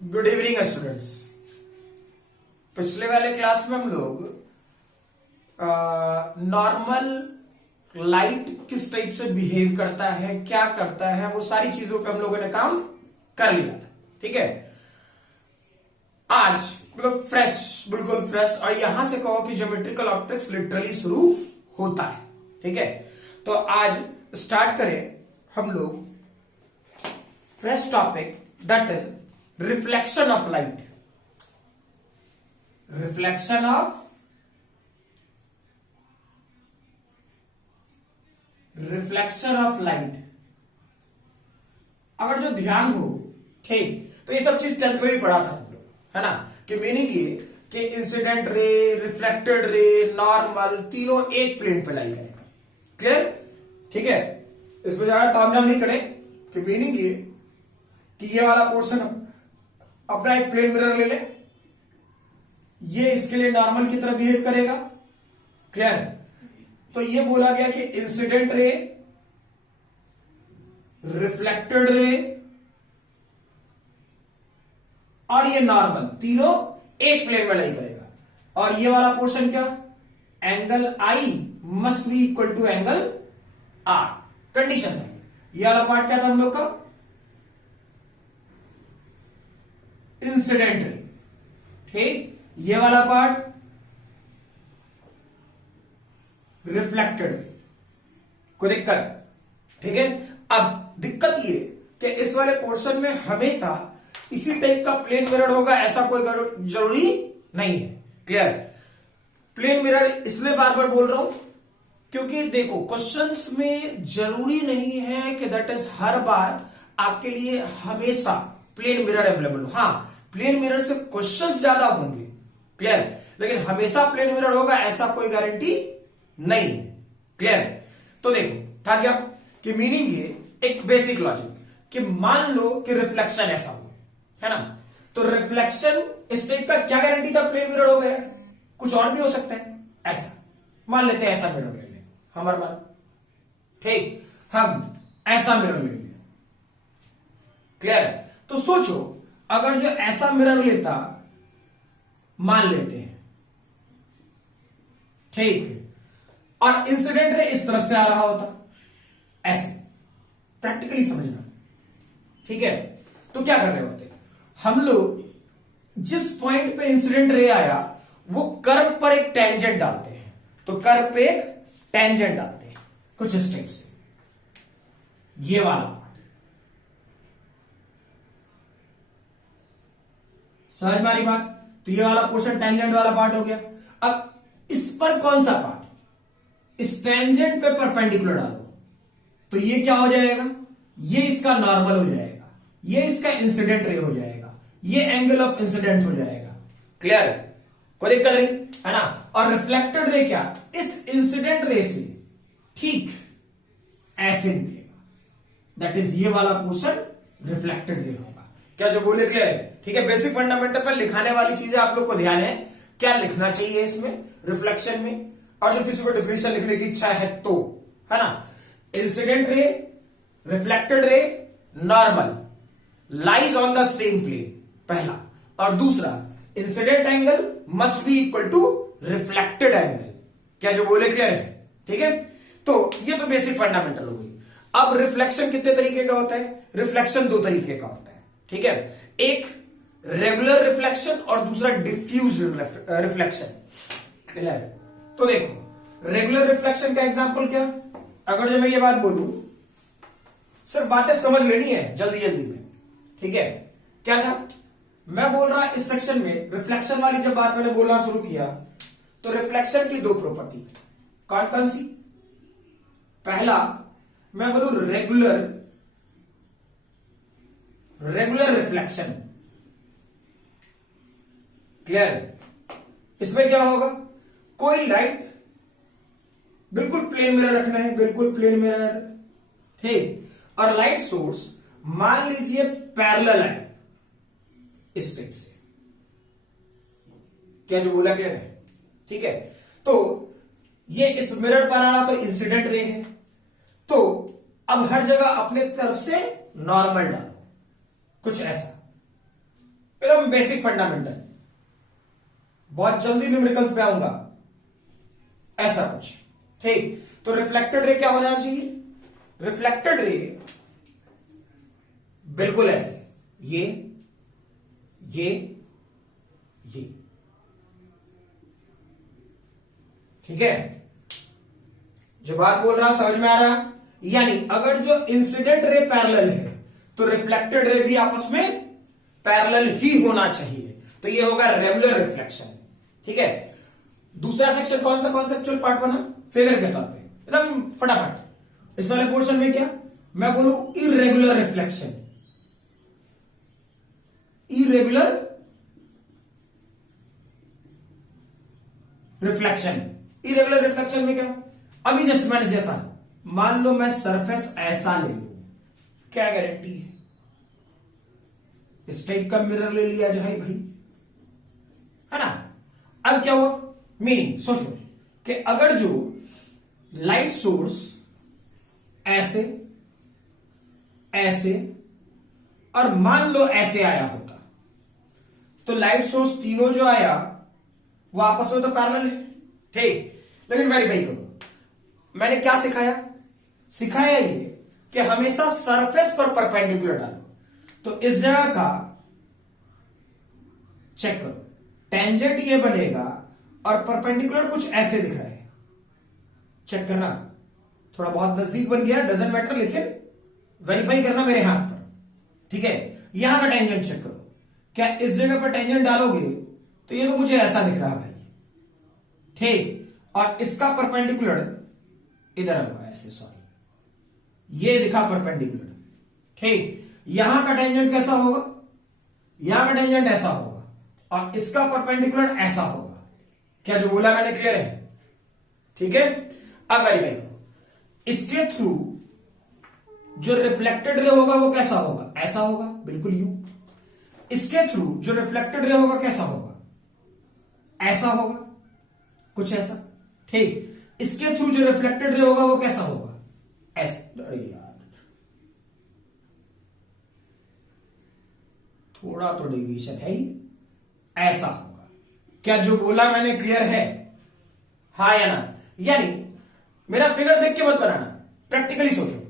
Good evening students. पिछले वाले class में हम लोग नॉर्मल लाइट किस टाइप से बिहेव करता है, क्या करता है, वो सारी चीजों पे हम लोगों ने काम कर लिया था। ठीक है, आज मतलब फ्रेश, बिल्कुल फ्रेश, और यहां से कहो कि ज्योमेट्रिकल ऑप्टिक्स लिटरली शुरू होता है। ठीक है, तो आज स्टार्ट करें हम लोग fresh topic, that is reflection of light. Reflection of light. अगर जो ध्यान हो, ठीक, तो ये सब चीज 10th में भी पढ़ा था तुम लोग, है ना, कि मीनिंग ये कि incident ray, reflected ray, normal, तीनों एक प्लेन पे लाई करेगा। क्लियर? ठीक है, इसमें ज्यादा तामझाम नहीं करें कि मीनिंग ये कि ये वाला पोर्शन अपना एक प्लेन मिरर ले ले, ये इसके लिए नॉर्मल की तरह बिहेव करेगा। क्लियर? तो ये बोला गया कि इंसिडेंट रे, रिफ्लेक्टेड रे और ये नॉर्मल, तीनों एक प्लेन में लाई करेगा। और ये वाला पोर्शन क्या? Angle i must be equal to angle r. Condition है, ये वाला पार्ट क्या था हम लोग का? Incident ray. ठीक, ये वाला पार्ट रिफ्लेक्टेड रे। कोई दिक्कत? ठीक है, अब दिक्कत ये कि इस वाले पोर्शन में हमेशा इसी टाइप का प्लेन मिरर होगा, ऐसा कोई जरूरी नहीं है। क्लियर? प्लेन मिरर इसलिए बार बार बोल रहा हूं क्योंकि देखो, क्वेश्चंस में जरूरी नहीं है कि दैट इज हर बार आपके लिए हमेशा प्लेन मिरर अवेलेबल हो। हाँ, प्लेन मिरर से क्वेश्चंस ज्यादा होंगे। क्लियर? लेकिन हमेशा प्लेन मिरर होगा ऐसा कोई गारंटी नहीं। क्लियर? तो देखो, था क्या कि मीनिंग ये एक बेसिक लॉजिक कि मान लो कि रिफ्लेक्शन ऐसा हो, है ना, तो रिफ्लेक्शन इस टाइप का क्या गारंटी था? प्लेन मिरर हो गया। कुछ और भी हो सकता है, ऐसा मान लेते हैं, ऐसा मिरर ले लें हमारे मन। ठीक, हम ऐसा मिरर ले लें। क्लियर? तो सोचो, अगर जो ऐसा मिरर लेता, मान लेते हैं, ठीक, और इंसिडेंट रे इस तरफ से आ रहा होता, ऐसे प्रैक्टिकली समझना। ठीक है, तो क्या कर रहे होते हम लोग? जिस पॉइंट पे इंसिडेंट रे आया वो कर्व पर एक टेंजेंट डालते हैं। तो कर्व पे एक टेंजेंट डालते हैं कुछ इस टाइप से, ये वाला पार्ट। समझ में आ रही बात? तो ये वाला पोर्शन टेंजेंट वाला पार्ट हो गया। अब इस पर कौन सा पार्ट? इस टेंजेंट पे परपेंडिकुलर डालो, तो ये क्या हो जाएगा? ये इसका नॉर्मल हो जाएगा, ये इसका इंसिडेंट रे हो जाएगा, ये एंगल ऑफ इंसिडेंट हो जाएगा। क्लियर? कोई दिक्कत नहीं, है ना? और रिफ्लेक्टेड रे क्या? इस इंसिडेंट रे से ठीक ऐसे निकलेगा, दैट इज ये वाला पोर्शन रिफ्लेक्टेड रे होगा। क्या जो बोले क्लियर है? ठीक है, बेसिक फंडामेंटल पर लिखाने वाली चीजें आप लोग को ध्यान है, क्या लिखना चाहिए इसमें रिफ्लेक्शन में, और जो किसी को डिफिनेशन लिखने की इच्छा है तो, है ना, incident ray, reflected ray, normal lies on the same plane, पहला। और दूसरा, incident angle must be equal to reflected angle. क्या जो बोले क्लियर है? ठीक है, तो ये तो बेसिक फंडामेंटल हो गई। अब रिफ्लेक्शन कितने तरीके का होता है? रिफ्लेक्शन दो तरीके का होता है। ठीक है, एक रेगुलर रिफ्लेक्शन और दूसरा डिफ्यूज रिफ्लेक्शन। क्लियर? तो देखो, रेगुलर रिफ्लेक्शन का एग्जांपल क्या? अगर जो मैं ये बात बोलूं, सिर्फ बातें समझ लेनी है जल्दी जल्दी में। ठीक है, क्या था मैं बोल रहा इस सेक्शन में? रिफ्लेक्शन वाली जब बात मैंने बोलना शुरू किया तो रिफ्लेक्शन की दो प्रॉपर्टी, कौन कौन सी? पहला, मैं बोलूं रेगुलर रिफ्लेक्शन। क्लियर? इसमें क्या होगा? कोई लाइट, बिल्कुल प्लेन मिरर रखना है, बिल्कुल प्लेन मिरर, ठीक, और लाइट सोर्स मान लीजिए पैरेलल है इस टाइप से। क्या जो बोला क्लियर है? ठीक है, तो ये इस मिरर पर आ रहा तो इंसिडेंट रे है, तो अब हर जगह अपने तरफ से नॉर्मल डालो, कुछ ऐसा। एकदम बेसिक फंडामेंटल, बहुत जल्दी न्यूमेरिकल्स पे आऊंगा, ऐसा कुछ। ठीक, तो रिफ्लेक्टेड रे क्या होना चाहिए? रिफ्लेक्टेड रे बिल्कुल ऐसे, ये ठीक है। जो बात बोल रहा समझ में आ रहा? यानी अगर जो इंसिडेंट रे पैरेलल है तो रिफ्लेक्टेड रे भी आपस में पैरेलल ही होना चाहिए, तो ये होगा रेगुलर रिफ्लेक्शन। ठीक है, दूसरा सेक्शन कौन सा कॉन्सेप्चुअल पार्ट बना? फिगर के तौर पे एकदम फटाफट। इस वाले पोर्शन में क्या मैं बोलूं? Irregular reflection. Irregular reflection, irregular reflection में क्या? अभी जैसे मैंने जैसा, मान लो मैं सरफेस ऐसा ले लू, क्या गारंटी है? इस टाइप का मिरर ले लिया जाए भाई, है ना। अब क्या हुआ? मीनिंग सोचो कि अगर जो लाइट सोर्स ऐसे ऐसे और मान लो ऐसे आया होता, तो लाइट सोर्स तीनों जो आया वो आपस में तो पैरेलल है। ठीक, लेकिन वेरीफाई करो, मैंने क्या सिखाया? सिखाया ये कि हमेशा सरफेस पर परपेंडिकुलर डालो। तो इस जगह का चेक करो, टेंजेंट ये बनेगा और परपेंडिकुलर कुछ ऐसे दिख रहा है, चेक करना। थोड़ा बहुत नजदीक बन गया, डजंट मैटर, लेकिन वेरीफाई करना मेरे हाथ पर। ठीक है, यहां का टेंजेंट चेक करो, क्या इस जगह पर टेंजेंट डालोगे तो ये तो मुझे ऐसा दिख रहा है भाई। ठीक, और इसका परपेंडिकुलर इधर होगा ऐसे, सॉरी ये दिखा परपेंडिकुलर। ठीक, यहां का टेंजेंट कैसा होगा? यहां का टेंजेंट ऐसा होगा और इसका परपेंडिकुलर ऐसा होगा। क्या जो बोला मैंने क्लियर है? ठीक है, अब वेरीफाई करो, इसके थ्रू जो रिफ्लेक्टेड रे होगा वो कैसा होगा? ऐसा होगा, बिल्कुल यू। इसके थ्रू जो रिफ्लेक्टेड रे होगा कैसा होगा? ऐसा होगा, कुछ ऐसा। ठीक, इसके थ्रू जो रिफ्लेक्टेड रे होगा वो कैसा होगा? ऐसा। अरे यार, थोड़ा तो डेविएशन है ही, ऐसा होगा। क्या जो बोला मैंने क्लियर है? हाँ या ना? यानी मेरा फिगर देख के मत बनाना, प्रैक्टिकली सोचो।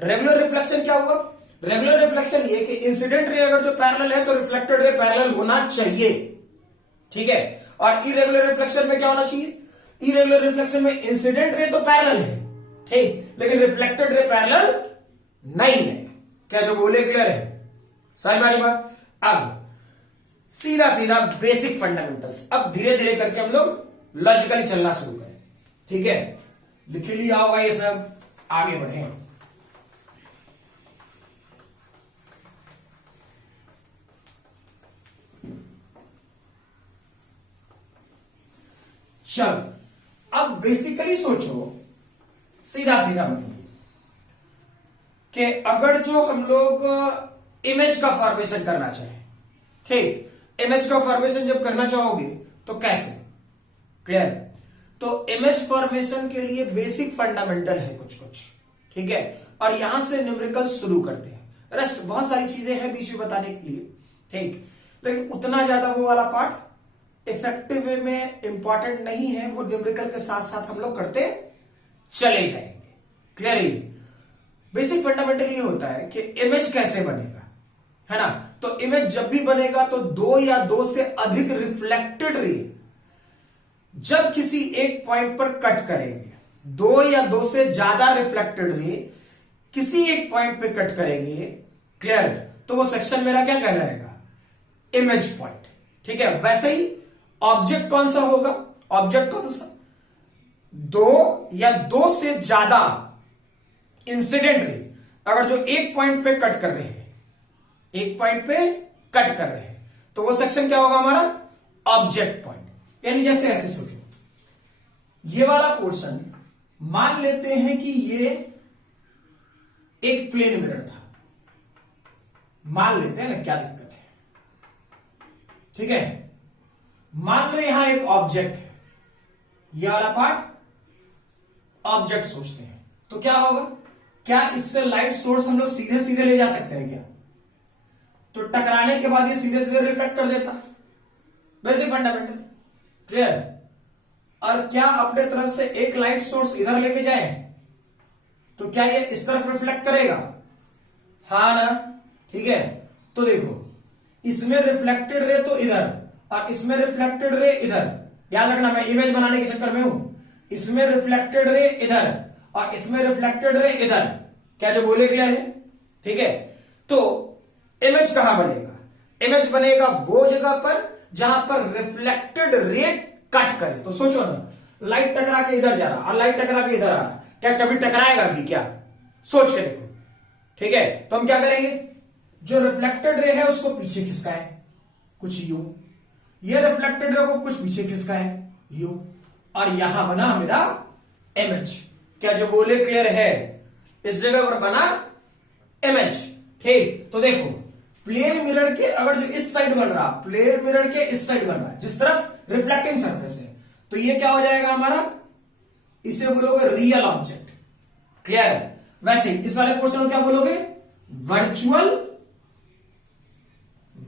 रेगुलर रिफ्लेक्शन क्या हुआ? रेगुलर रिफ्लेक्शन ये कि इंसिडेंट रे अगर जो पैरेलल है तो रिफ्लेक्टेड रे पैरेलल होना चाहिए। ठीक है, और इरेगुलर रिफ्लेक्शन में क्या होना चाहिए? इरेगुलर रिफ्लेक्शन में इंसिडेंट रे तो पैरेलल है, ठीक, लेकिन रिफ्लेक्टेड रे पैरेलल नहीं है। क्या जो बोले क्लियर है? समझ में आ रही बात? अब सीधा सीधा बेसिक फंडामेंटल्स, अब धीरे धीरे करके हम लोग लॉजिकली चलना शुरू करें। ठीक है, लिख लिया होगा ये सब, आगे बढ़े। चलो, अब बेसिकली सोचो, सीधा सीधा मतलब कि अगर जो हम लोग इमेज का फॉर्मेशन करना चाहें, ठीक, इमेज का फॉर्मेशन जब करना चाहोगे तो कैसे? क्लियर? तो इमेज फॉर्मेशन के लिए बेसिक फंडामेंटल है कुछ कुछ, ठीक है, और यहां से न्यूमेरिकल शुरू करते हैं। रेस्ट बहुत सारी चीजें हैं बीच में बताने के लिए, ठीक, लेकिन उतना ज्यादा वो वाला पार्ट इफेक्टिव वे में इंपॉर्टेंट नहीं है, वो न्यूमेरिकल के साथ साथ हम लोग करते चले जाएंगे। क्लियर है? बेसिक फंडामेंटल ये होता है कि इमेज कैसे बनेगा, है ना। तो इमेज जब भी बनेगा तो दो या दो से अधिक रिफ्लेक्टेड रे जब किसी एक पॉइंट पर कट करेंगे, दो या दो से ज्यादा रिफ्लेक्टेड रे किसी एक पॉइंट पे कट करेंगे, क्लियर, तो वो सेक्शन मेरा क्या कहलाएगा? Image point. ठीक है, वैसे ही ऑब्जेक्ट कौन सा होगा? ऑब्जेक्ट कौन सा? दो या दो से ज्यादा इंसिडेंट रे अगर जो एक पॉइंट पे कट कर रहे हैं, एक पॉइंट पे कट कर रहे हैं, तो वो सेक्शन क्या होगा हमारा? Object point. यानी जैसे ऐसे सोचो, ये वाला पोर्शन मान लेते हैं कि ये एक प्लेन मिरर था, मान लेते हैं ना, क्या दिक्कत है? ठीक है, मान लो यहां एक ऑब्जेक्ट है, ये वाला पार्ट ऑब्जेक्ट सोचते हैं, तो क्या होगा? क्या इससे लाइट सोर्स हम लोग सीधे सीधे ले जा सकते हैं क्या? तो टकराने के बाद ये सीधे सीधे रिफ्लेक्ट कर देता, बेसिक फंडामेंटल। क्लियर है? और क्या अपने तरफ से एक लाइट सोर्स इधर लेके जाए तो क्या ये इस तरफ रिफ्लेक्ट करेगा? हाँ ना? ठीक है, तो देखो इसमें रिफ्लेक्टेड रे तो इधर और इसमें रिफ्लेक्टेड रे इधर। याद रखना, मैं इमेज बनाने के चक्कर में हूं। इसमें रिफ्लेक्टेड रे इधर और इसमें रिफ्लेक्टेड रे इधर। क्या जो बोले क्लियर है? ठीक है, तो इमेज कहां बनेगा? इमेज बनेगा वो जगह पर जहां पर रिफ्लेक्टेड रे कट करे। तो सोचो ना, लाइट टकरा के इधर जा रहा और लाइट टकरा के इधर आ रहा, क्या कभी टकराएगा भी क्या? सोच के देखो। ठीक है, तो हम क्या करेंगे, जो रिफ्लेक्टेड रे है उसको पीछे खिसकाएं कुछ यूं, ये रिफ्लेक्टेड रे को कुछ पीछे खिसकाएं यूं, और यहां बना मेरा इमेज। क्या जो बोले क्लियर है? इस जगह पर बना इमेज। ठीक, तो देखो प्लेन मिरर के अगर जो इस साइड बन रहा, प्लेन मिरर के इस साइड बन रहा है जिस तरफ रिफ्लेक्टिंग सरफेस है, तो ये क्या हो जाएगा हमारा? इसे बोलोगे रियल ऑब्जेक्ट। क्लियर है? वैसे इस वाले पोर्शन को क्या बोलोगे?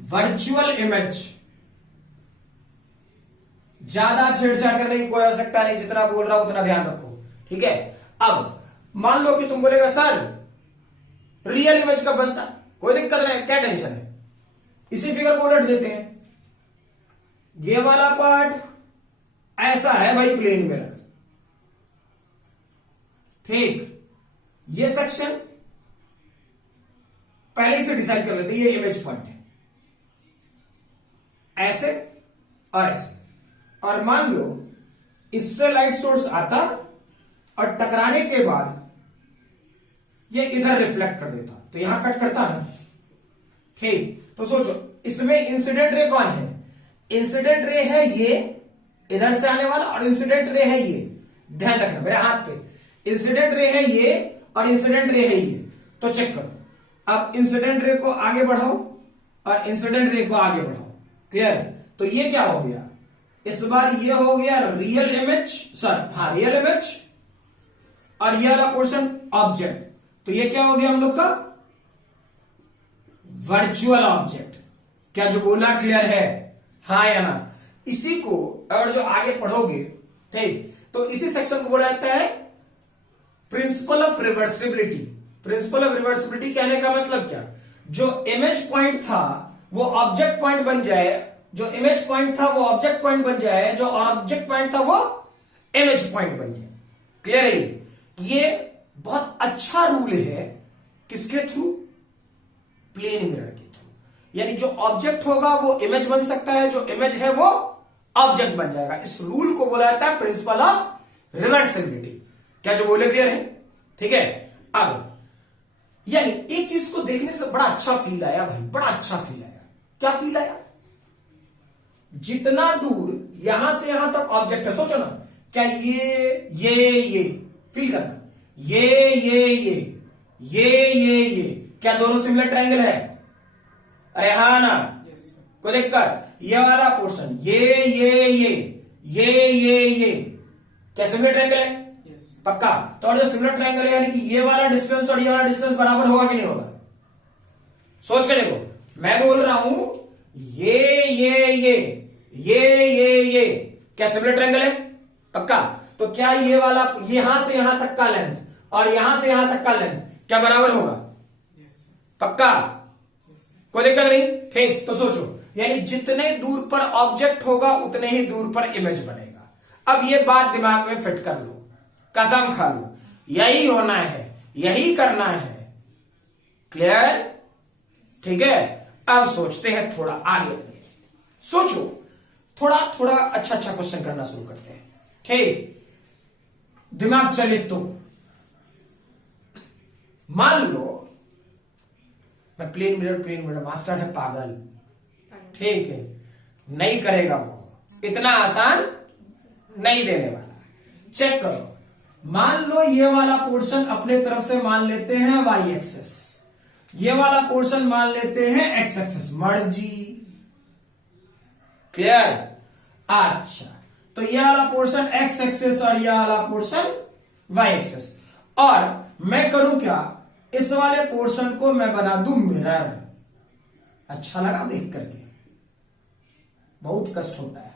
Virtual image. ज्यादा छेड़छाड़ करने की कोई आवश्यकता नहीं, जितना बोल रहा हूं उतना ध्यान रखो। ठीक है, अब मान लो कि तुम बोलेगा सर रियल इमेज कब बनता? कोई दिक्कत नहीं, क्या टेंशन है, इसी फिगर को उलट देते हैं। ये वाला पार्ट ऐसा है भाई, प्लेन मिरर। ठीक, ये सेक्शन पहले ही से डिसाइड कर लेते, ये इमेज पॉइंट है, ऐसे और ऐसे। और मान लो इससे लाइट सोर्स आता और टकराने के बाद ये इधर रिफ्लेक्ट कर देता, तो यहां कट करता ना। ठीक, तो सोचो इसमें इंसिडेंट रे कौन है? इंसिडेंट रे है ये इधर से आने वाला, और इंसिडेंट रे है ये। ध्यान रखना मेरे हाथ पे, इंसिडेंट रे है ये और इंसिडेंट रे है ये। तो चेक करो, अब इंसिडेंट रे को आगे बढ़ाओ और इंसिडेंट रे को आगे बढ़ाओ। क्लियर? तो ये क्या हो गया? इस बार ये हो गया रियल इमेज, रियल इमेज, और ये वाला पोर्शन ऑब्जेक्ट। तो ये क्या हो गया हम लोग का? Virtual object. क्या जो बोला क्लियर है? हाँ या ना? इसी को अगर जो आगे पढ़ोगे, ठीक, तो इसी सेक्शन को बोला जाता है principle of reversibility. Principle of reversibility कहने का मतलब क्या? जो इमेज पॉइंट था वो ऑब्जेक्ट पॉइंट बन जाए, जो इमेज पॉइंट था वो ऑब्जेक्ट पॉइंट बन जाए, जो ऑब्जेक्ट पॉइंट था वो इमेज पॉइंट बन जाए। क्लियर है? ये बहुत अच्छा रूल है। किसके थ्रू? प्लेन मिरर के थ्रू। यानी जो ऑब्जेक्ट होगा वो इमेज बन सकता है, जो इमेज है वो ऑब्जेक्ट बन जाएगा। इस रूल को बोला जाता है प्रिंसिपल ऑफ रिवर्सिबिलिटी। क्या जो बोले क्लियर है? ठीक है, अब यानी एक चीज को देखने से बड़ा अच्छा फील आया भाई, बड़ा अच्छा फील आया। क्या फील आया? जितना दूर यहां से यहां तक ऑब्जेक्ट है, सोचो ना, क्या ये फील करना, ये क्या दोनों सिमिलर ट्रायंगल है? अरे हाँ ना? कोई दिक्कत? ये वाला पोर्शन ये क्या सिमिलर ट्रायंगल है? पक्का? तो और जो सिमिलर ट्रायंगल है यानी कि ये वाला डिस्टेंस और ये वाला डिस्टेंस बराबर होगा कि नहीं होगा? सोच के देखो, मैं बोल रहा हूं ये क्या सिमिलर ट्रायंगल है? पक्का? तो क्या ये वाला यहां से यहां तक का लेंथ और यहां से यहां तक का लेंथ क्या बराबर होगा? पक्का? कोई दिक्कत नहीं? ठीक, तो सोचो, यानी जितने दूर पर ऑब्जेक्ट होगा उतने ही दूर पर इमेज बनेगा। अब ये बात दिमाग में फिट कर लो, कसम खा लो, यही होना है, यही करना है। क्लियर? ठीक है, अब सोचते हैं थोड़ा आगे। सोचो, थोड़ा अच्छा क्वेश्चन करना शुरू करते हैं। ठीक, दिमाग चले तो मान लो मैं प्लेन मिरर मास्टर है पागल, ठीक है, नहीं करेगा वो, इतना आसान नहीं देने वाला। चेक करो, मान लो ये वाला पोर्शन अपने तरफ से मान लेते हैं वाई एक्सेस, ये वाला पोर्शन मान लेते हैं एक्स एक्सेस। मर्जी। क्लियर? अच्छा, तो ये वाला पोर्शन एक्स एक्सेस और ये वाला पोर्शन वाई एक्सेस, और मैं करूं क्या, इस वाले पोर्शन को मैं बना दूं मिरर। अच्छा लगा देख करके? बहुत कष्ट होता है,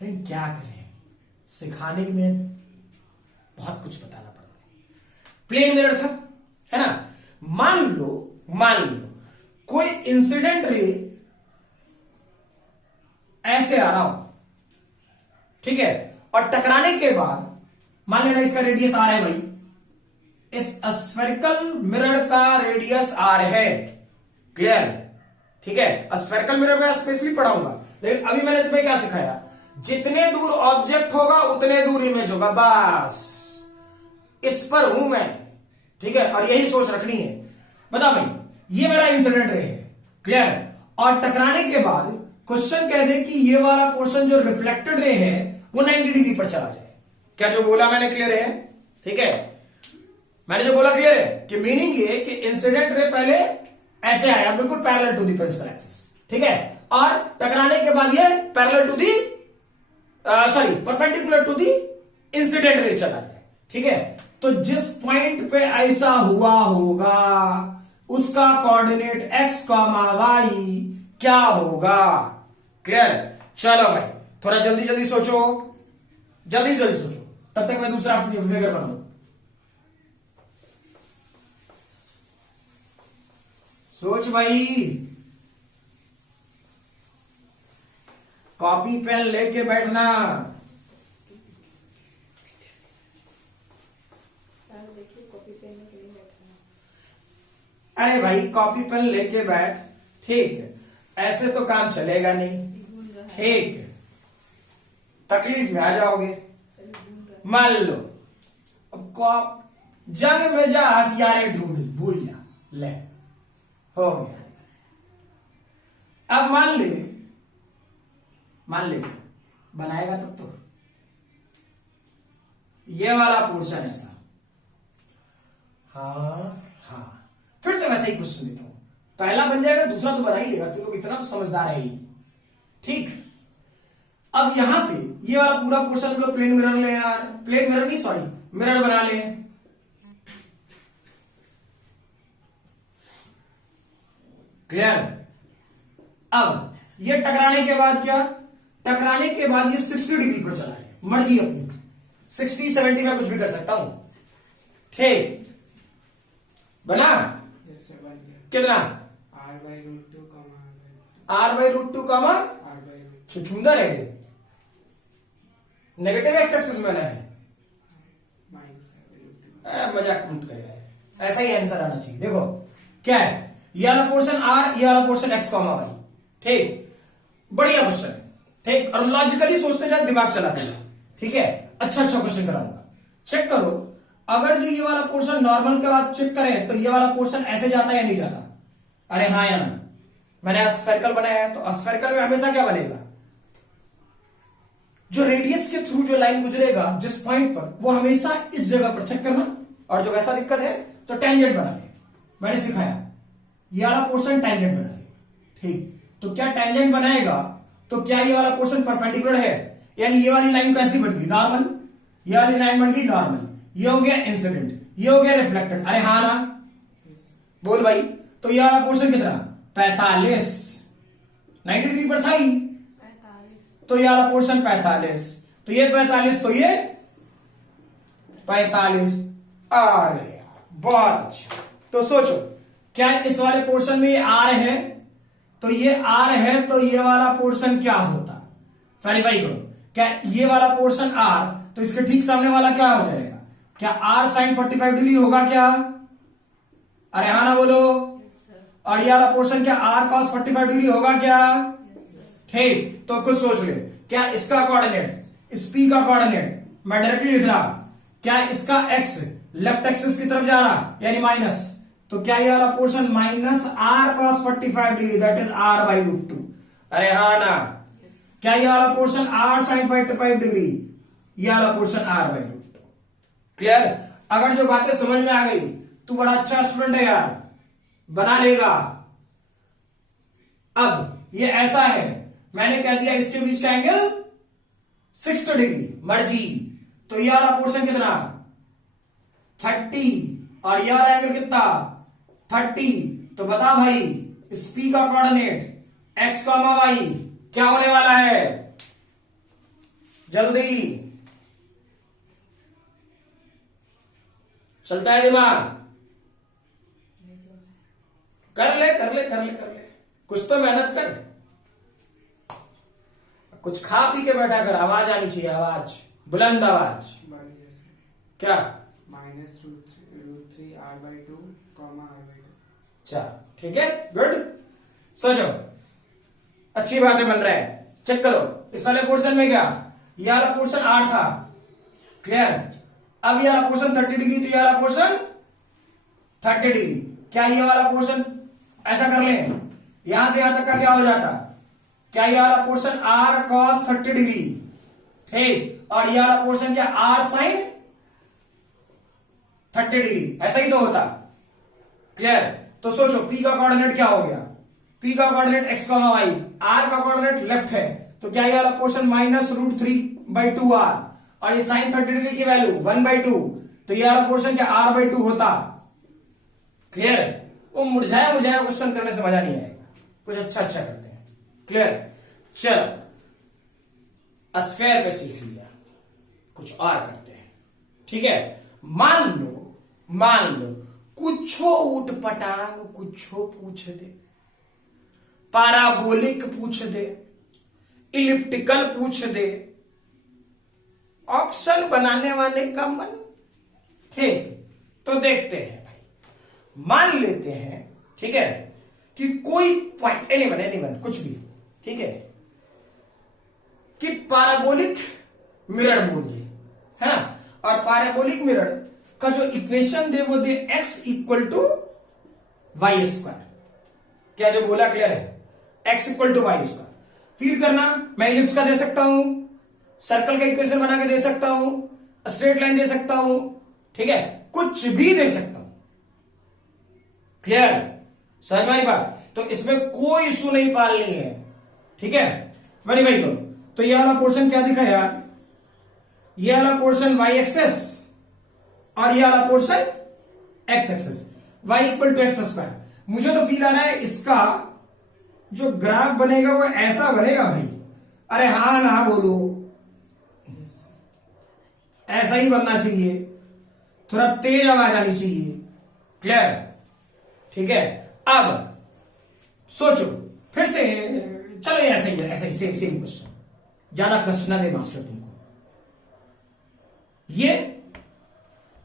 लेकिन क्या करें, सिखाने में बहुत कुछ बताना पड़ता है। प्लेन मिरर था, है ना? मान लो कोई इंसिडेंट रे ऐसे आ रहा हो, ठीक है, और टकराने के बाद मान लेना इसका रेडियस आर है भाई, इस स्फेरिकल मिरर का रेडियस आर है, क्लियर? ठीक है, स्फेरिकल मिरर में स्पेशली पढ़ाऊंगा, लेकिन अभी मैंने तुम्हें क्या सिखाया, जितने दूर ऑब्जेक्ट होगा उतने दूर इमेज होगा, बस इस पर हूं मैं, ठीक है, और यही सोच रखनी है। बता भाई, ये मेरा इंसिडेंट रे है, क्लियर? और टकराने के बाद क्वेश्चन कह दे कि ये वाला पोर्शन जो रिफ्लेक्टेड रे है वो 90 डिग्री पर चला जाए। क्या जो बोला मैंने क्लियर है? ठीक है, मैंने जो बोला क्लियर है कि मीनिंग ये कि इंसिडेंट रे पहले ऐसे आया, बिल्कुल parallel to the principal axis, ठीक है, और टकराने के बाद ये parallel to the perpendicular to the incident ray चला जाए, ठीक है। तो जिस पॉइंट पे ऐसा हुआ होगा उसका कोऑर्डिनेट एक्स कॉमा वाई क्या होगा, क्लियर? चलो भाई, थोड़ा जल्दी जल्दी सोचो, जल्दी जल्दी सोचो, तब तक मैं दूसरा फिगर बनाऊं। सोच भाई, कॉपी पेन लेके बैठना। अरे भाई कॉपी पेन लेके बैठ, ठीक है, ऐसे तो काम चलेगा नहीं, ठीक है, तकलीफ में आ जाओगे। मान लो अब जंग में जा हथियारे ढूंढ भूल जा, ले हो गया। अब मान ले बनाएगा तब तो ये वाला पोर्शन ऐसा, हाँ, फिर से वैसे ही क्वेश्चन देता हूं, पहला बन जाएगा, दूसरा तो बना ही देगा, तुम लोग इतना तो समझदार है ही, ठीक। अब यहां से ये वाला पूरा पोर्शन हम लोग प्लेन मिरर ले यार, प्लेन मिरर नहीं सॉरी मिरर बना ले, क्लियर? अब ये टकराने के बाद क्या, टकराने के बाद ये 60 डिग्री पर चला है, मर्जी अपनी, 60 70 में कुछ भी कर सकता हूं, ठीक, बना? कितना? r/√2 कमा छुछुंदर है, नेगेटिव एक्स एक्सिस में है, मजाक मत करे यार, ऐसा ही आंसर आना चाहिए। देखो क्या है, ये वाला पोर्शन r, ये वाला पोर्शन x कॉमा y, ठीक, बढ़िया क्वेश्चन, ठीक, और लॉजिकली सोचते जाए, दिमाग चलाते जाए, ठीक है, अच्छा क्वेश्चन कराऊंगा। चेक करो, अगर जो ये वाला पोर्शन नॉर्मल के बाद चेक करें तो ये वाला पोर्शन ऐसे जाता है या नहीं जाता? अरे हाँ या ना? मैंने स्फेरिकल बनाया है, तो स्फेरिकल में हमेशा क्या बनेगा, जो रेडियस के थ्रू जो लाइन गुजरेगा जिस पॉइंट पर, वो हमेशा इस जगह पर चेक करना, और जब ऐसा दिक्कत है तो टेंजेंट बना ले, मैंने सिखाया, ये वाला पोर्शन टेंजेंट बना ले, ठीक। तो क्या टेंजेंट बनाएगा तो क्या ये वाला पोर्शन परपेंडिकुलर है, यानी ये वाली लाइन कैसी बन गई, नॉर्मल, ये वाली लाइन बन गई नॉर्मल, ये हो गया इंसिडेंट, ये हो गया रिफ्लेक्टेड, अरे हाँ ना? बोल भाई, तो ये वाला पोर्शन कितना, 45, 90 डिग्री पर था ही, तो ये वाला पोर्शन 45, तो ये 45, तो ये 45, अरे बहुत अच्छा। तो सोचो, क्या इस वाले पोर्शन में ये आर है, तो ये आर है, तो ये वाला पोर्शन क्या होता, वेरीफाई करो, क्या ये वाला पोर्शन आर, तो इसके ठीक सामने वाला क्या हो जाएगा, क्या आर साइन 45 डिग्री होगा क्या? अरे हाँ ना बोलो। और ये वाला पोर्शन क्या आर कॉस 45 डिग्री होगा क्या? ठीक, तो खुद सोच ले, क्या इसका कोऑर्डिनेट, इस पी का कोऑर्डिनेट मैं डायरेक्टली लिख रहा, क्या इसका एक्स लेफ्ट एक्सिस की तरफ जा रहा यानी माइनस, तो क्या ये वाला portion minus r cos 45 degree, that is r/√2। अरे हाँ ना? क्या ये वाला पोर्शन आर साइन 45 डिग्री, ये वाला पोर्शन r/√2। क्लियर? अगर जो बातें समझ में आ गई, तू बड़ा अच्छा स्टूडेंट है यार, बना लेगा। अब ये ऐसा है, मैंने कह दिया इसके बीच का एंगल 60 डिग्री, मर्जी, तो ये वाला पोर्शन कितना 30, और ये वाला एंगल कितना 30, तो बता भाई इस P का कोऑर्डिनेट x, y क्या होने वाला है? जल्दी चलता है दिमाग? कर ले कर ले कर ले कर ले, कुछ तो मेहनत कर, कुछ खा पी के बैठा कर, आवाज आनी चाहिए, आवाज बुलंद आवाज। क्या? -√3r/2, r/2। अच्छा ठीक है, गुड। सोचो, अच्छी बातें बन रहा है। चेक करो, इस वाले पोर्शन में क्या, ये वाला पोर्शन r था, क्लियर। अब ये वाला पोर्शन 30 डिग्री, तो ये वाला पोर्शन 30 डिग्री। क्या ये वाला पोर्शन ऐसा कर ले, यहां से यहां तक का क्या हो जाता, क्या ये वाला पोर्शन r cos 30 डिग्री, ठीक, और ये वाला पोर्शन क्या r sin 30 डिग्री, ऐसा ही तो होता, क्लियर। तो सोचो P का कोऑर्डिनेट क्या हो गया, P का कोऑर्डिनेट x, y, r का कोऑर्डिनेट लेफ्ट है, तो क्या ये वाला पोर्शन -√3/2r, और ये sin 30 डिग्री की वैल्यू 1/2, तो ये वाला पोर्शन क्या r/2 होता, क्लियर। वो मुरझाया मुरझाया क्वेश्चन करने से मजा नहीं आएगा, कुछ अच्छा अच्छा करते हैं, क्लियर। चलो स्फेयर पे सीख लिया, कुछ और करते हैं, ठीक है। मान लो कुछो उठ पटांग कुछो पूछ दे, पाराबोलिक पूछ दे, इलिप्टिकल पूछ दे, ऑप्शन बनाने वाले का मन, ठीक। तो देखते हैं भाई, मान लेते हैं, ठीक है, कि कोई पॉइंट एनीवन कुछ भी, ठीक है, कि पाराबोलिक मिरर बोल दे, है ना, और पाराबोलिक मिरर का जो इक्वेशन दे वो दे x = y²। क्या जो बोला क्लियर है, x = y²। फील करना, मैं इलिप्स का दे सकता हूं, सर्कल का इक्वेशन बना के दे सकता हूं, स्ट्रेट लाइन दे सकता हूं, ठीक है, कुछ भी दे सकता हूं, क्लियर, समझ में आ रही बात। तो इसमें कोई इशू नहीं पालनी है, ठीक है, वेरीफाई करो। तो ये वाला पोर्शन क्या दिखा यार, ये वाला पोर्शन y एक्सेस और ये वाला portion x access, y = x²। मुझे तो फील आ रहा है इसका जो ग्राफ बनेगा वो ऐसा बनेगा भाई, अरे हाँ ना बोलो, ऐसा ही बनना चाहिए, थोड़ा तेज आवाज आनी चाहिए, क्लियर, ठीक है। अब सोचो फिर से, चलो ऐसे ही सेम क्वेश्चन, ज्यादा कष्ट ना दे मास्टर तुमको। ये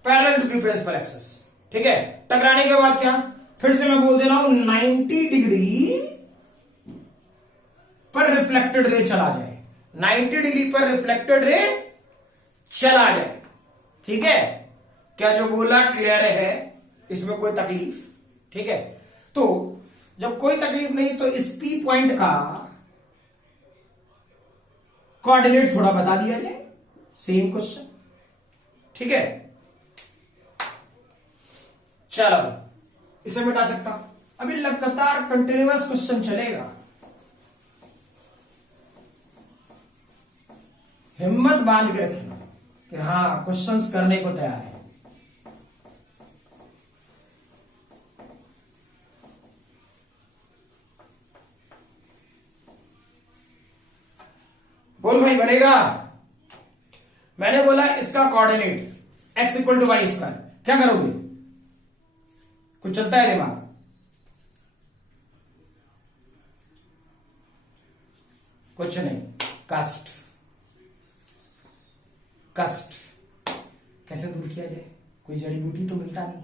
parallel to the principal axis, ठीक है, टकराने के बाद क्या, फिर से मैं बोल दे रहा हूं 90 डिग्री पर रिफ्लेक्टेड रे चला जाए, 90 डिग्री पर रिफ्लेक्टेड रे चला जाए, ठीक है। क्या जो बोला क्लियर है, इसमें कोई तकलीफ, ठीक है। तो जब कोई तकलीफ नहीं, तो इस P पॉइंट का कोऑर्डिनेट थोड़ा बता दिया जाए, सेम क्वेश्चन, ठीक है। चलो इसे मिटा सकता, अभी लगातार कंटिन्यूअस क्वेश्चन चलेगा, हिम्मत बांध के रखना कि हाँ क्वेश्चंस करने को तैयार है। बोल भाई बनेगा। मैंने बोला इसका कोऑर्डिनेट x = y², क्या करोगे, कुछ चलता है दिमाग, कुछ नहीं, कष्ट कैसे दूर किया जाए, कोई जड़ी बूटी तो मिलता नहीं,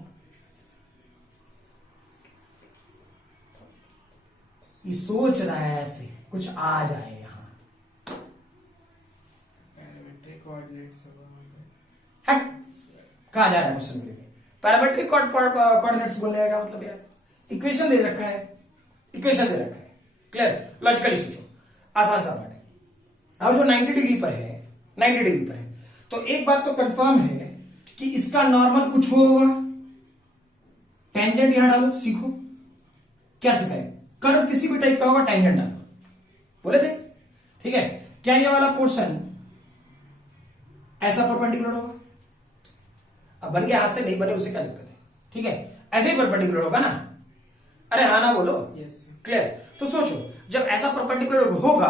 ये सोच रहा है ऐसे कुछ आ जाए यहां, पैरामेट्रिक कोऑर्डिनेट्स हट कहा जा रहा है क्वेश्चन में, पैरामेट्रिक कोऑर्डिनेट्स बोलने का मतलब यार इक्वेशन दे रखा है, क्लियर, लॉजिकली सोचो, आसान सा बात है। अब जो 90 डिग्री पर है, तो एक बात तो कंफर्म है कि इसका नॉर्मल कुछ होगा, टेंजेंट यहां डालो, सीखो क्या सिखाए, कर्व किसी भी टाइप का होगा, टेंजेंट डालो, बोले थे, ठीक है। क्या ये वाला पोर्शन ऐसा परपेंडिकुलर होगा, अब बन गया हाथ से, नहीं बने उसे क्या दिक्कत है, ठीक है, ऐसे ही परपेंडिकुलर होगा ना, अरे हाँ ना बोलो। Yes sir. क्लियर। तो सोचो जब ऐसा परपेंडिकुलर होगा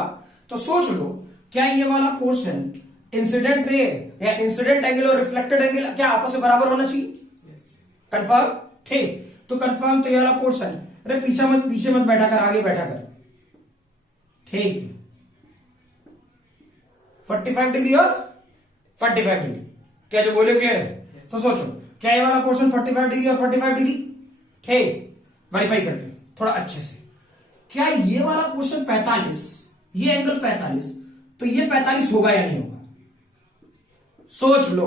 तो सोच लो क्या ये वाला पोर्शन इंसिडेंट रे या इंसिडेंट एंगल और रिफ्लेक्टेड एंगल क्या आपस में बराबर होना चाहिए? यस। कंफर्म। ठीक, तो कंफर्म। तो ये वाला पोर्शन, अरे पीछे मत बैठा कर, आगे बैठा कर। ठीक, 45 डिग्री और 45 डिग्री, क्या जो बोले क्लियर है? तो सोचो क्या ये वाला पोर्शन 45 डिग्री और 45 डिग्री? ठीक, वेरीफाई करते हैं थोड़ा अच्छे से। क्या ये वाला पोर्शन 45, ये एंगल 45, तो ये 45 होगा या नहीं होगा? सोच लो।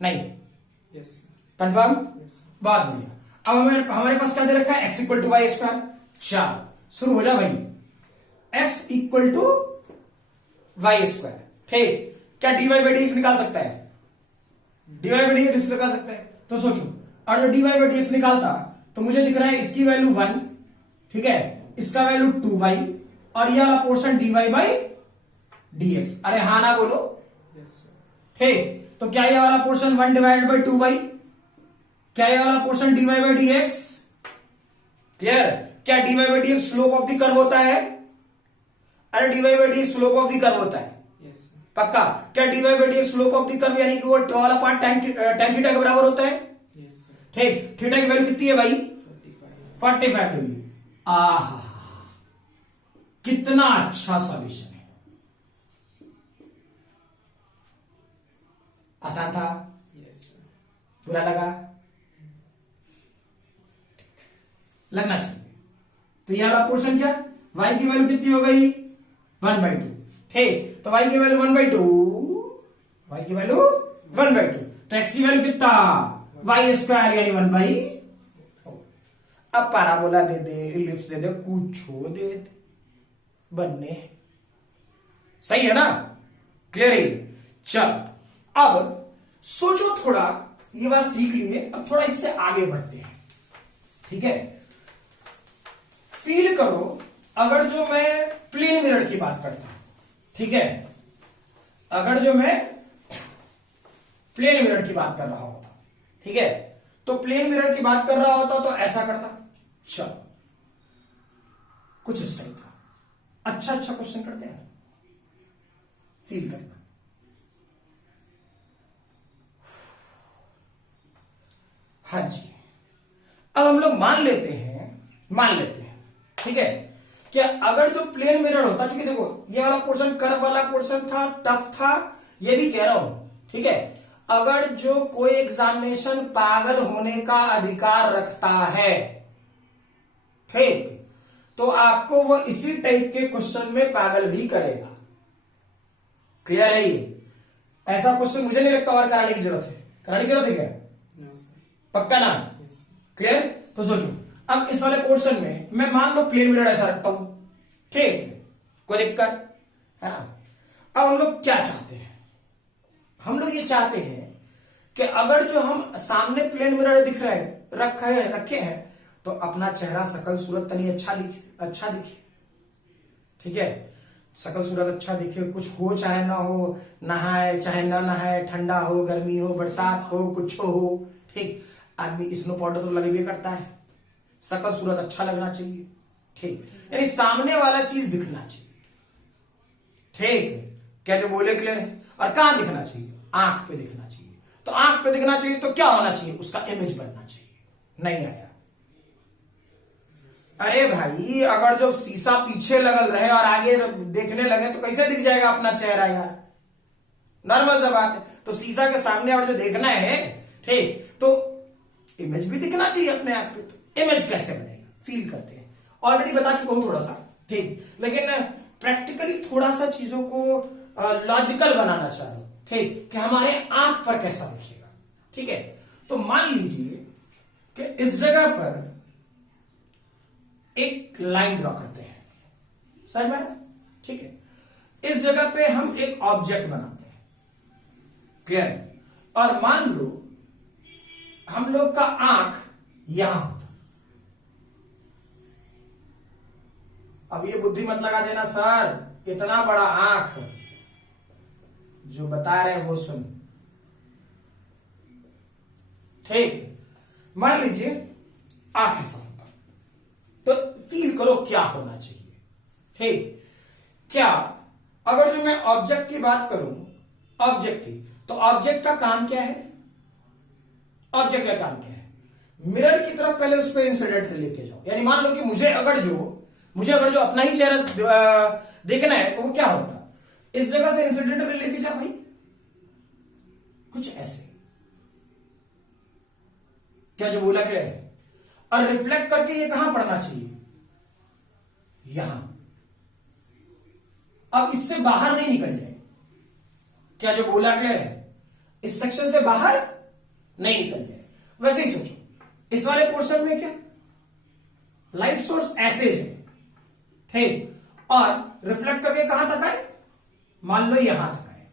नहीं? यस। कंफर्म? यस। बहुत बढ़िया। अब हमारे पास क्या दे रखा है? x equal to y square. चल शुरू हो जा भाई। x equal to y square. ठीक, क्या dy बाई डी एक्स निकाल सकता है? dy बाई डी एक्स निकाल सकता है। तो सोचो और dy बाई डी एक्स निकालता तो मुझे दिख रहा है इसकी वैल्यू 1, ठीक है, इसका वैल्यू 2y और ये वाला portion dy by D x. अरे हाँ ना बोलो। Yes sir. ठीक, तो क्या ये वाला पोर्शन 1 डिवाइडेड बाई 2y? क्या ये वाला portion dy by D x? Clear? क्या dy by D x slope of the curve होता है? अरे dy by D x slope of the curve होता है। Yes sir. पक्का? क्या dy by D x slope of the curve यानी कि वो वाला पार्ट tan थीटा के बराबर होता है? Yes sir. ठीक, थीटा की वैल्यू कितनी है भाई? 45 डिग्री। आहा, कितना अच्छा सॉल्यूशन है। आसान था? Yes sir. बुरा लगा? लगना चाहिए। तो ये वाला पोर्शन क्या, y की वैल्यू कितनी हो गई? 1/2। ठीक, तो y की वैल्यू 1/2, y की वैल्यू 1/2, तो x की वैल्यू कितना? y स्क्वायर यानी 1/4। अब पैराबोला दे दे, इलिप्स दे दे, कुछ दे दे, बनने सही है ना? क्लियर है? चल अब सोचो थोड़ा, ये बात सीख लिए, अब थोड़ा इससे आगे बढ़ते हैं। ठीक है, फील करो अगर जो मैं प्लेन मिरर की बात करता हूं, ठीक है, अगर जो मैं प्लेन मिरर की बात कर रहा होता, ठीक है, तो प्लेन मिरर की बात कर रहा होता तो ऐसा करता। चलो कुछ इस टाइप का अच्छा क्वेश्चन करते हैं, फील करना। हाँ जी, अब हम लोग मान लेते हैं, ठीक है, कि अगर जो प्लेन मिरर होता, क्योंकि देखो ये वाला पोर्शन कर्व वाला पोर्शन था, टफ था, ये भी कह रहा हूं, ठीक है, अगर जो कोई एग्जामिनेशन पागल होने का अधिकार रखता है, ठीक, तो आपको वो इसी टाइप के क्वेश्चन में पागल भी करेगा। क्लियर है? ये ऐसा क्वेश्चन मुझे नहीं लगता और कराने की जरूरत है। कराने की जरूरत है क्या? No sir. पक्का ना? क्लियर? तो सोचो अब इस वाले पोर्शन में मैं मान लो प्लेन मिरर ऐसा रखता हूं, ठीक है, कोई दिक्कत है ना? अब हम लोग क्या चाहते हैं? हम लोग ये चाहते हैं कि अगर जो हम सामने प्लेन मिरर दिख रहे हैं, रखे हैं, तो अपना चेहरा, शकल सूरत तनी अच्छा दिखे, ठीक है, शकल सूरत अच्छा दिखे, कुछ हो चाहे ना हो, नहाए चाहे ना नहाए, ठंडा हो, गर्मी हो, बरसात हो, कुछ हो, ठीक, आदमी स्नो पाउडर तो लगे करता है, शकल सूरत अच्छा लगना चाहिए, ठीक, यानी सामने वाला चीज दिखना चाहिए, ठीक, क्या जो बोले क्लियर है? और कहां दिखना चाहिए? आंख पे दिखना चाहिए। तो आंख पे दिखना चाहिए तो क्या होना चाहिए? उसका इमेज बनना चाहिए। नहीं आया? अरे भाई अगर जो शीशा पीछे लगल रहे और आगे देखने लगे तो कैसे दिख जाएगा अपना चेहरा यार? नॉर्मल सा बात है। तो शीशा के सामने और जो देखना है, ठीक, तो इमेज भी दिखना चाहिए अपने आप पे। तो इमेज कैसे बनेगा? फील करते हैं, ऑलरेडी बता चुका हूं थोड़ा सा, ठीक, लेकिन प्रैक्टिकली थोड़ा सा चीजों को लॉजिकल बनाना चाह रहा हूं, ठीक, कि हमारे आंख पर कैसा दिखेगा। ठीक है, तो मान लीजिए कि इस जगह पर एक लाइन ड्रॉ करते हैं, समझ में ना? ठीक है, इस जगह पे हम एक ऑब्जेक्ट बनाते हैं, क्लियर है? और मान लो हम लोग का आंख यहां होता। अब ये बुद्धि मत लगा देना सर, इतना बड़ा आंख, जो बता रहे हैं वो सुन, ठीक, मान लीजिए आंख ऐसा होता, तो फील करो क्या होना चाहिए। ठीक, क्या अगर जो मैं ऑब्जेक्ट की बात करूं, ऑब्जेक्ट की, तो ऑब्जेक्ट का काम क्या है? ऑब्जेक्ट का काम क्या है? मिरर की तरफ पहले उस पर इंसिडेंट लेके जाओ। यानी मान लो कि मुझे अगर जो अपना ही चेहरा देखना है, तो वो क्या होता? इस जगह से इंसिडेंट लेके जा भाई, कुछ ऐसे। क्या जो बोला क्लियर है? और रिफ्लेक्ट करके ये कहां पड़ना चाहिए? यहां। अब इससे बाहर नहीं निकल जाए। क्या जो बोला क्लियर है? इस सेक्शन से बाहर नहीं निकल जाए। वैसे ही सोचो, इस वाले पोर्शन में क्या लाइट सोर्स ऐसे है, ठीक, और रिफ्लेक्ट करके कहां तक आए? मान लो यहां तक आए।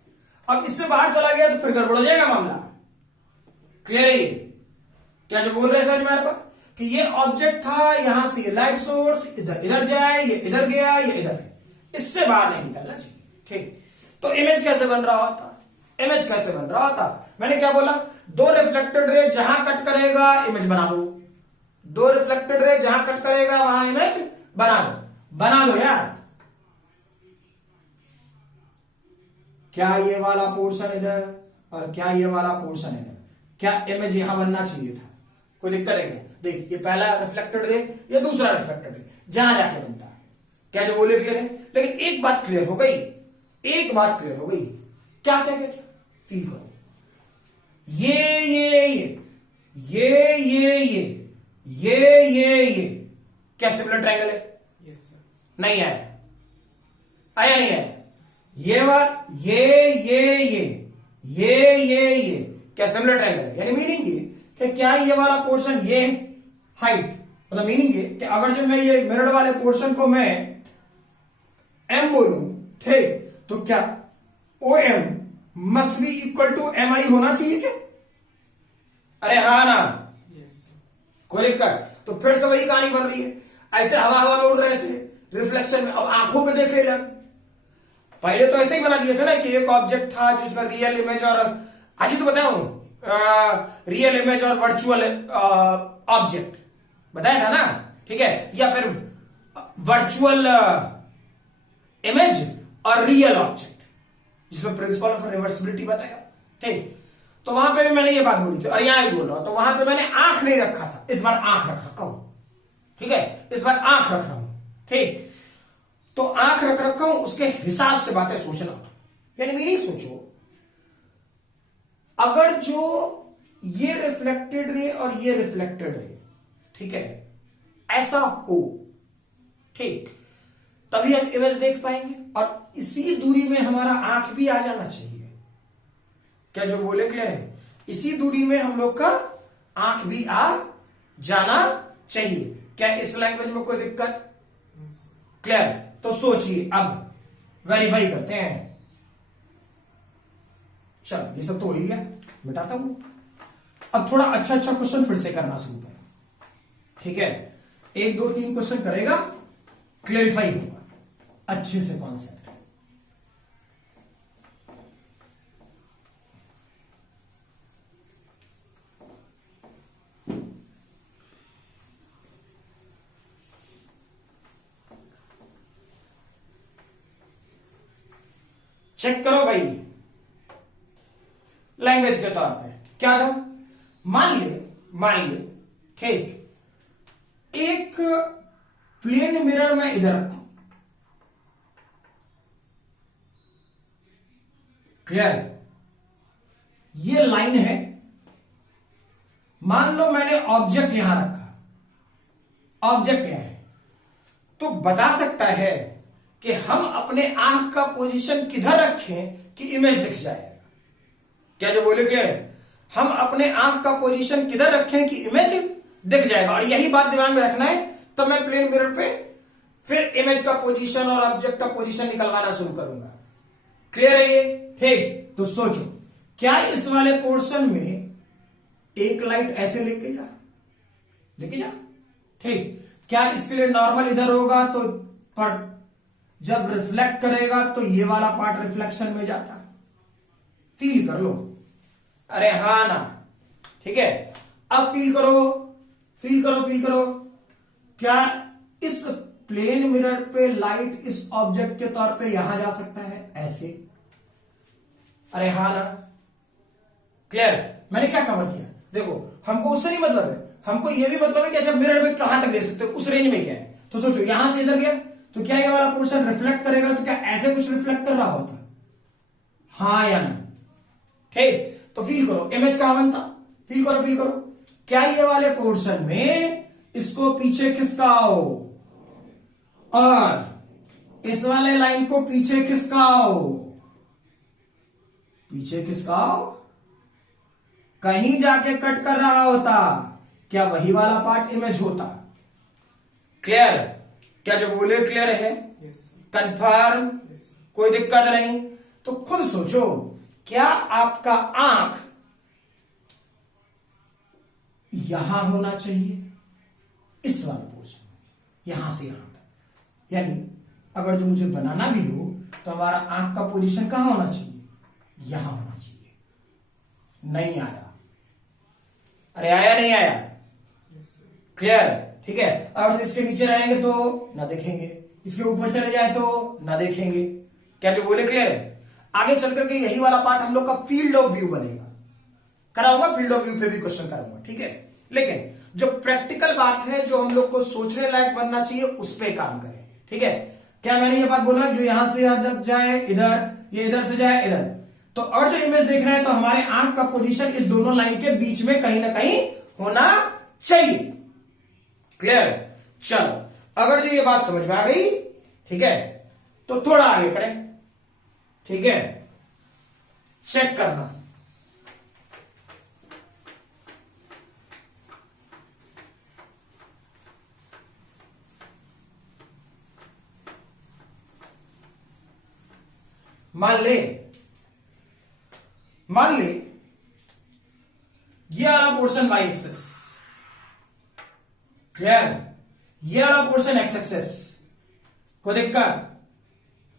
अब इससे बाहर चला गया तो फिर गड़बड़ हो जाएगा मामला। क्लियर है ये? क्या जो बोल रहे हैं समझ में आ रहा कि ये ऑब्जेक्ट था, यहां से ये लाइट सोर्स इधर जाए, ये इधर गया, ये इधर, इससे बाहर नहीं निकलना चाहिए। ठीक, तो इमेज कैसे बन रहा होता? इमेज कैसे बन रहा होता? मैंने क्या बोला? दो रिफ्लेक्टेड रे जहां कट करेगा इमेज बना दो, दो रिफ्लेक्टेड रे जहां कट करेगा वहां इमेज बना दो यार। क्या ये वाला पोर्शन इधर और क्या ये वाला पोर्शन इधर, क्या इमेज यहां बनना चाहिए था? कोई दिक्कत है क्या? देख, ये पहला रिफ्लेक्टेड रे, ये दूसरा रिफ्लेक्टेड रे, जहां जाके बनता है। क्या जो बोले क्लियर है? लेकिन एक बात क्लियर हो गई, एक बात क्लियर हो गई। क्या क्या क्या क्या फील करो, ये क्या सिमिलर ट्रायंगल है? Yes sir. नहीं आया? आया नहीं आया? ये बात, ये क्या सिमिलर ट्रायंगल है? यानी मीनिंग ये कि क्या ये वाला पोर्शन, ये हाइट, मतलब मीनिंग ये कि अगर जो मैं ये मिरर वाले पोर्शन को मैं एम बोलूं, ठीक, तो क्या O M must be equal to M I होना चाहिए क्या? अरे हाँ ना? Yes sir. कोई दिक्कत? तो फिर से वही कहानी बन रही है। ऐसे हवा हवा में उड़ रहे थे रिफ्लेक्शन में, अब आंखों में देखे लग। पहले तो ऐसे ही बना दिए थे ना कि एक ऑब्जेक्ट था जिसमें रियल इमेज और, आज ही तो बताऊं, रियल इमेज और वर्चुअल ऑब्जेक्ट बताया था ना, ठीक है, या फिर वर्चुअल इमेज और रियल ऑब्जेक्ट, जिसमें प्रिंसिपल ऑफ रिवर्सिबिलिटी बताया। ठीक, तो वहां पे भी मैंने ये बात बोली थी और यहां भी बोल रहा हूं। तो वहां पे मैंने आंख नहीं रखा था, इस बार आंख रख रखा हूं। ठीक है, इस बार आंख रख रहा हूं। ठीक, तो आंख रख रखा हूं, उसके हिसाब से बातें सोचना। यानी मीनिंग सोचो, अगर जो ये रिफ्लेक्टेड रे और ये रिफ्लेक्टेड रे, ठीक है, ऐसा हो, ठीक, तभी हम इमेज देख पाएंगे और इसी दूरी में हमारा आंख भी आ जाना चाहिए। क्या जो बोले क्लियर है? इसी दूरी में हम लोग का आंख भी आ जाना चाहिए। क्या इस लैंग्वेज में कोई दिक्कत? क्लियर? तो सोचिए, अब वेरीफाई करते हैं। चलो, ये सब तो हो ही गया, मिटाता हूं। अब थोड़ा अच्छा क्वेश्चन फिर से करना शुरू करें। ठीक है, 1 2 3 क्वेश्चन करेगा, क्लेरिफाई होगा अच्छे से कॉन्सेप्ट। चेक करो भाई, लैंग्वेज के तौर पे क्या था? मान ले, ठीक, एक प्लेन मिरर में इधर रखो। क्लियर? ये लाइन है, मान लो मैंने ऑब्जेक्ट यहां रखा, ऑब्जेक्ट यहां है, तो बता सकता है कि हम अपने आंख का पोजीशन किधर रखें कि इमेज दिख जाएगा। क्या जो बोले क्लियर है? हम अपने आंख का पोजीशन किधर रखें कि इमेज दिख जाएगा, और यही बात दिमाग में रखना है। तब मैं प्लेन मिरर पे फिर इमेज का पोजीशन और ऑब्जेक्ट का पोजीशन निकलवाना शुरू करूंगा। क्लियर है ये? ठीक, तो सोचो, क्या इस वाले पोर्शन में एक लाइट ऐसे लेके जा, ठीक, क्या इसके लिए नॉर्मल इधर होगा तो पर जब रिफ्लेक्ट करेगा तो ये वाला पार्ट रिफ्लेक्शन में जाता? फील कर लो। अरे हाँ ना? ठीक है, अब फील करो फील करो फील करो। क्या इस प्लेन मिरर पे लाइट इस ऑब्जेक्ट के तौर पे यहां जा सकता है ऐसे? अरे हाँ ना, क्लियर। मैंने क्या कवर किया, देखो हमको उससे नहीं मतलब है, हमको ये भी मतलब है कि अच्छा मिरर में कहां तक देख सकते हो, उस रेंज में क्या है। तो सोचो यहां से इधर गया तो क्या ये वाला पोर्शन रिफ्लेक्ट करेगा, तो क्या ऐसे कुछ रिफ्लेक्ट कर रहा होता? हाँ या ना? ठीक, तो फील करो इमेज कहां बनता, फील करो फील करो। क्या ये वाले पोर्शन में इसको पीछे खिसकाओ और इस वाले लाइन को पीछे खिसकाओ, पीछे खिसकाओ, कहीं जाके कट कर रहा होता, क्या वही वाला पार्ट इमेज होता? क्लियर? क्या जो बोले क्लियर है? Yes, sir. Confirm? Yes, sir. कोई दिक्कत नहीं? तो खुद सोचो, क्या आपका आंख यहां होना चाहिए, इस वाले पोर्शन में, यहां से यहां तक? यानी अगर जो मुझे बनाना भी हो तो हमारा आंख का पोजीशन कहां होना चाहिए? यहां होना चाहिए। नहीं आया? अरे आया नहीं आया? Yes, sir. क्लियर? ठीक है। अब इसके नीचे रहेंगे तो ना देखेंगे, इसके ऊपर चले जाए तो ना देखेंगे। क्या जो बोले क्लियर है? आगे चल करके यही वाला पार्ट हम लोग का फील्ड ऑफ व्यू बनेगा, कराऊंगा फील्ड ऑफ व्यू पे भी क्वेश्चन कराऊंगा, ठीक है। लेकिन जो प्रैक्टिकल बात है, जो हम लोग को सोचने लायक बनना चाहिए, उस पे काम करें, ठीक है। क्या मैंने ये बात बोला, जो यहां से यहां जब जाए इधर, ये इधर से जाए इधर, तो और जो इमेज देख रहे हैं तो हमारे आंख का पोजीशन इस दोनों लाइन के बीच में कहीं ना कहीं होना चाहिए। क्लियर? चलो, अगर जो ये बात समझ में आ गई, ठीक है, तो थोड़ा आगे करें, ठीक है। चेक करना, मान ले ये वाला पोर्शन वाई एक्सेस, क्लियर, ये वाला पोर्शन एक्स एक्सेस, को दिक्कत,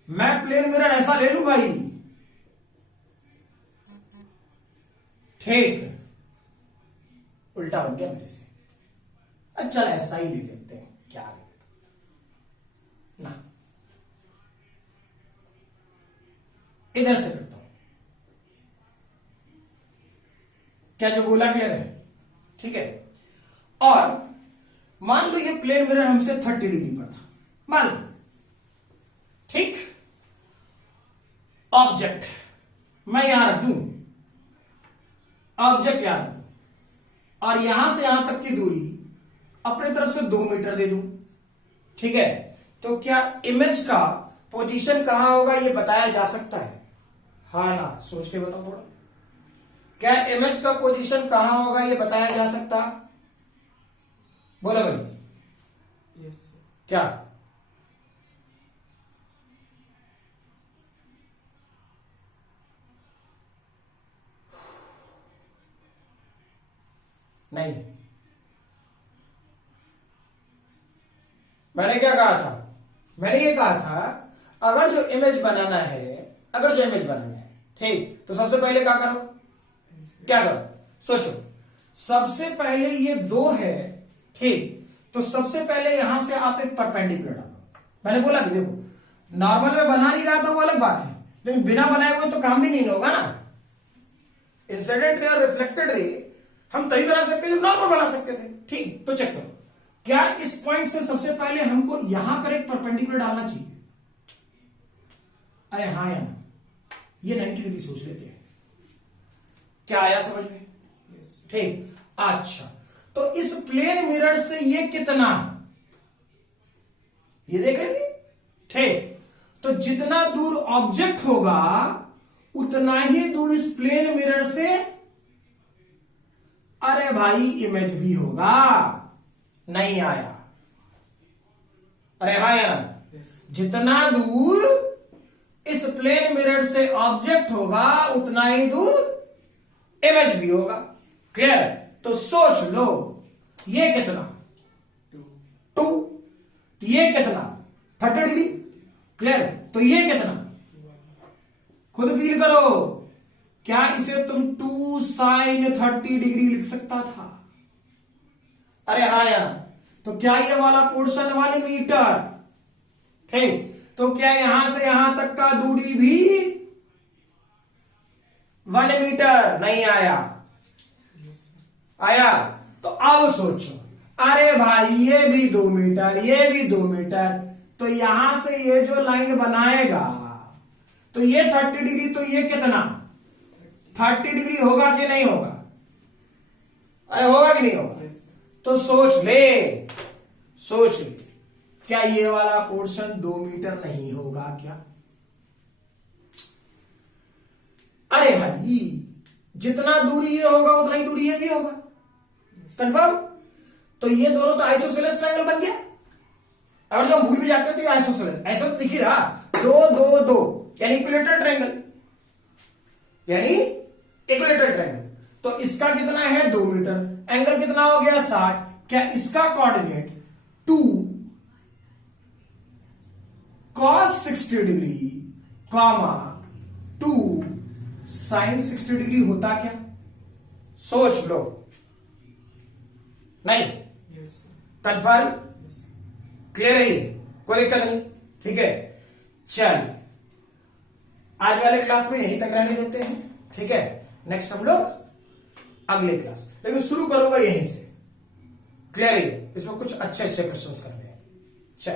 मैं प्लेन मिरर ऐसा ले लू भाई, ठीक, उल्टा बन गया मेरे से। अच्छा ऐसा ही ले लेते हैं, क्या ना, इधर से करता हूं। क्या जो बोला क्लियर है? ठीक है। और मान लो ये प्लेन मिरर हमसे 30 डिग्री पर था, मान लो, ठीक। ऑब्जेक्ट मैं यहां रख दूं, ऑब्जेक्ट यहां रख दूं, और यहां से यहां तक की दूरी अपने तरफ से 2 मीटर दे दूं, ठीक है। तो क्या इमेज का पोजीशन कहां होगा ये बताया जा सकता है? हाँ ना, सोच के बताओ थोड़ा। क्या इमेज का पोजीशन कहां होगा ये बताया जा सकता? बोलो भाई। Yes, sir. क्या? नहीं, मैंने क्या कहा था? मैंने ये कहा था अगर जो इमेज बनाना है, ठीक, तो सबसे पहले क्या करो, क्या करो, सोचो। सबसे पहले ये 2 है, ठीक, तो सबसे पहले यहां से आप एक परपेंडिकुलर डालो। मैंने बोला कि देखो, नॉर्मल में बना नहीं रहा तो वो अलग बात है, लेकिन बिना बनाए हुए तो काम भी नहीं होगा ना। इंसिडेंट रे और रिफ्लेक्टेड रे हम तभी बना सकते थे, नॉर्मल बना सकते थे, ठीक। तो चेक करो, क्या इस पॉइंट से सबसे पहले हमको यहां पर एक परपेंडिकुलर डालना चाहिए? अरे हाँ या ना? ये 90 डिग्री सोच लेते हैं, क्या आया समझ में? Yes, sir. ठीक, अच्छा, तो इस प्लेन मिरर से ये कितना, ये देख लेंगे, ठीक। तो जितना दूर ऑब्जेक्ट होगा उतना ही दूर इस प्लेन मिरर से, अरे भाई, इमेज भी होगा। नहीं आया? अरे हाँ या ना? Yes. जितना दूर इस प्लेन मिरर से ऑब्जेक्ट होगा उतना ही दूर इमेज भी होगा। क्लियर? तो सोच लो, ये कितना? 2। ये कितना? 30 डिग्री। क्लियर? तो ये कितना? खुद फील करो, क्या इसे तुम 2 sin 30 डिग्री लिख सकता था? अरे हाँ यार, तो क्या ये वाला पोर्शन 1 मीटर, ठीक, तो क्या यहां से यहां तक का दूरी भी 1 मीटर? नहीं आया। Yes, sir. आया? तो अब सोचो, अरे भाई ये भी 2 मीटर, ये भी 2 मीटर, तो यहां से ये जो लाइन बनाएगा तो ये 30 डिग्री, तो ये कितना 30 डिग्री होगा कि नहीं होगा? अरे होगा कि नहीं होगा? Yes, sir. तो सोच ले, सोच ले, क्या ये वाला पोर्शन 2 मीटर नहीं होगा क्या? अरे भाई जितना दूरी ये होगा उतना ही दूरी ये भी होगा, कंफर्म? तो ये दोनों तो आइसोसेलेस ट्रायंगल बन गया। अगर जो हम भूल भी जाते हैं तो ये आइसोसेलेस, ऐसा तो दिख ही रहा, 2 2 2 यानी इक्विलेटरल ट्रायंगल, यानी इक्विलेटरल ट्रायंगल। तो इसका कितना है 2 मीटर, एंगल कितना हो गया 60। क्या इसका coordinate 2 cos 60 degree comma 2 sin 60 degree होता क्या? सोच लो। नहीं? Yes, sir. Confirm? Yes, sir. Clear है ये? कोई दिक्कत नहीं? ठीक है, चलिए आज वाले क्लास में यहीं तक रहने देते हैं, ठीक है? नेक्स्ट हम लोग अगले क्लास, लेकिन शुरू करूंगा यहीं से। क्लियर है ये? इसमें कुछ अच्छे अच्छे क्वेश्चंस करने हैं। चल